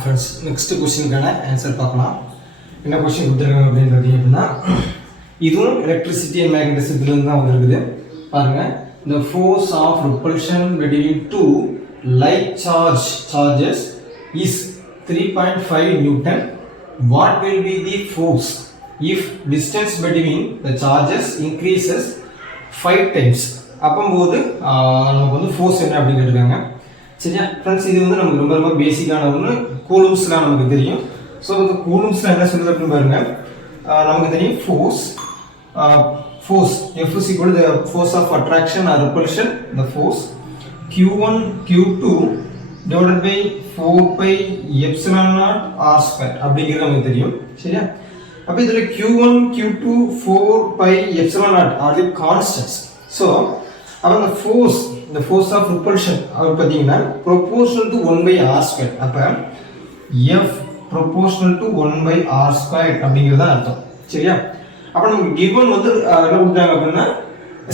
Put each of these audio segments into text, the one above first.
Friends next கொஸ்டினுக்கான answer பார்க்கலாம். என்ன question கொடுத்துருக்காங்க அப்படின்னு பார்த்தீங்க அப்படின்னா, இதுவும் எலக்ட்ரிசிட்டி அண்ட் மேக்னட்டிசத்துலேருந்து தான் வந்துருக்குது. பாருங்கள், the force of repulsion between two like charges is 3.5 Newton. What will be the force if distance between the charges increases 5 times? அப்போது நமக்கு வந்து ஃபோர்ஸ் என்ன அப்படின்னு கேட்டிருக்காங்க. சரியா ஃப்ரெண்ட்ஸ், இது வந்து நமக்கு ரொம்ப ரொம்ப பேசிக்கான ஒன்று. கூலும்ஸ்லாம் நமக்கு தெரியும். ஸோ வந்து கூலும்ஸ்லாம் என்ன சொல்லுது அப்படின்னு பாருங்க. நமக்கு தெரியும் force F is equal to the force of attraction or repulsion, the force Q1 Q2 divided by 4 pi epsilon naught r square அப்படிங்கிறது நமக்கு தெரியும். சரியா, அப்போ இதில் Q1 Q2 4 pi epsilon naught are the constants. So அப்போ the force of repulsion அது பார்த்தீங்கன்னா proportional to 1 by r square. அப்போ F proportional to 1 by r square அப்படிங்கிறது தான் அர்த்தம். சரியா, அப்போ நமக்கு கிவன் வந்து என்ன கொடுத்தாங்க அப்படின்னா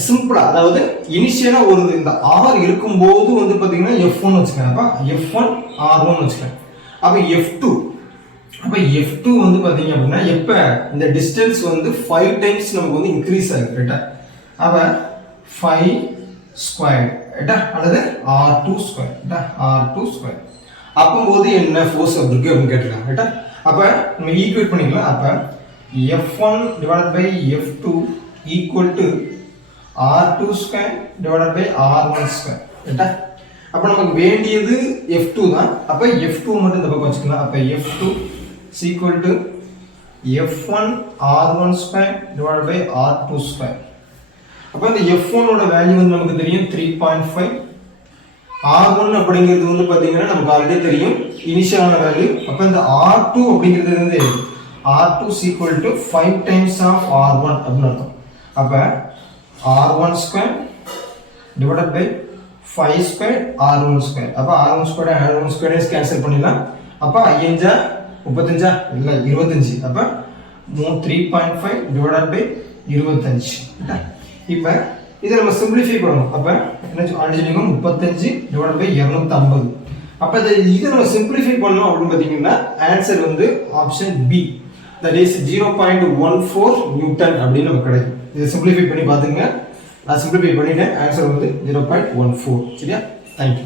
சிம்பிளா, அதாவது இனிஷியலா ஒரு இந்த r இருக்கும்போது வந்து பார்த்தீங்கன்னா F1 வச்சுக்கோங்க. அப்போ F1 R1 வச்சுக்கோங்க. அப்போ F2 வந்து பார்த்தீங்க அப்படின்னா எப்போ இந்த டிஸ்டன்ஸ் வந்து 5 டைம்ஸ் நமக்கு வந்து இன்க்ரீஸ் ஆகுது. ரைட்டா, அப்போ 5 ஸ்கொயர் ரைட்டா அல்லது R2 ஸ்கொயர் ரைட்டா, R2 ஸ்கொயர் அப்போது என்ன ஃபோர்ஸ் அப்படி இருக்கு அப்படின்னு கேட்டிருக்காங்க. ரைட்டா, அப்போ நம்ம ஈக்குவேட் பண்ணிக்கலாம். அப்போ F1 divided by F2 equal to R2 square divided by R1 square. ரைட்டா, அப்போ நமக்கு வேண்டியது F2 தான். அப்போ F2 மட்டும் இந்த பக்கம் வச்சுக்கலாம். அப்போ F2 is equal to F1 R1 square divided by R2 square. அப்போ இந்த F1 ஓட வேல்யூ வந்து நமக்கு தெரியும் 3.5. R1 அப்படிங்கிறது வந்து பார்த்தீங்கன்னா நமக்கு ஆல்ரெடி தெரியும் இனிஷியலான வேல்யூ. அப்போ இந்த R2 அப்படிங்கிறது வந்து R2 is equal to 5 times of R1 அப்படின்னு அர்த்தம். அப்போ R1 square divided by 5 square R1 square. அப்போ R1 square R1 square cancel பண்ணிடலாம். அப்போ 5 35 இல்லை 25. அப்போ 3.5 divided by 25. இப்போ இதை நம்ம சிம்பிளிஃபை பண்ணணும். அப்போ என்ன ஆல்ரெடி 35 divided by 250. அப்போ இதை நம்ம சிம்பிளிஃபை பண்ணோம் அப்படின்னு பார்த்தீங்கன்னா ஆன்சர் வந்து option B, that is 0.14 newton அப்படின்னு நமக்கு கிடைக்கும். இதை சிம்பிளிஃபை பண்ணி பார்த்துங்க. நான் சிம்பிளிஃபை பண்ணிட்டேன். ஆன்சர் வந்து 0.14. சரியா, தேங்க்யூ.